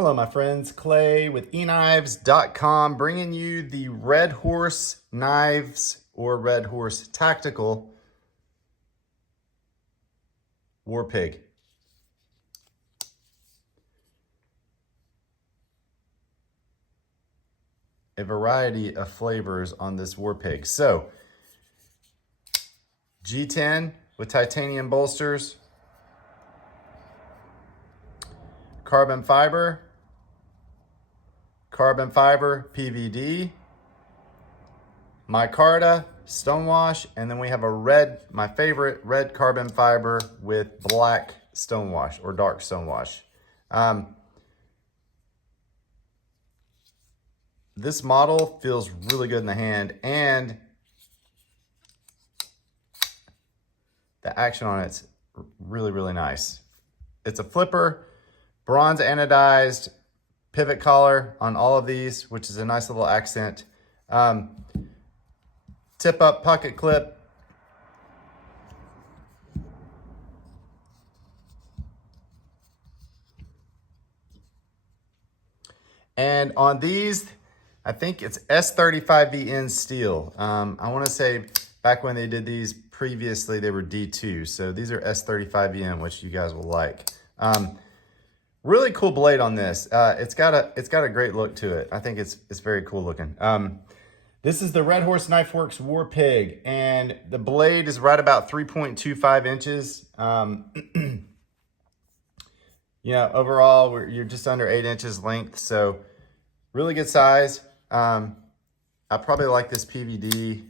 Hello, my friends. Clay with EKNIVES.com bringing you the Red Horse Knives or Red Horse Tactical War Pig. A variety of flavors on this War Pig. So, G10 with titanium bolsters, carbon fiber, PVD, Micarta, stonewash, and then we have a red, my favorite, red carbon fiber with black stonewash or dark stonewash. This model feels really good in the hand, and the action on it's really, really nice. It's a flipper, bronze anodized pivot collar on all of these, which is a nice little accent. Tip up pocket clip. And on these, I think it's S35VN steel. I want to say back when they did these previously, they were D2. So these are S35VN, which you guys will like. Really cool blade on this. It's got a great look to it. I think it's very cool looking. This is the Red Horse Knife Works War Pig, and the blade is right about 3.25 inches. You know, overall, you're just under 8 inches length, so really good size. I probably like this PVD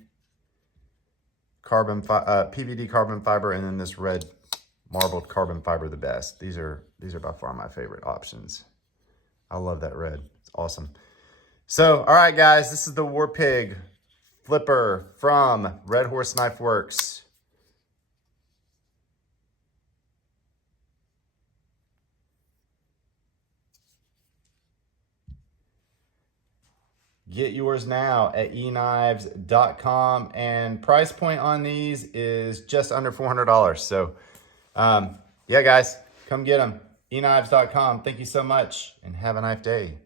carbon fiber, and then this red marbled carbon fiber the best. These are by far my favorite options. I love that red. It's awesome. So, all right, guys, this is the War Pig flipper from Red Horse Knife Works. Get yours now at eknives.com, and price point on these is just under $400. So, yeah, guys, come get them. eknives.com. Thank you so much, and have a nice day.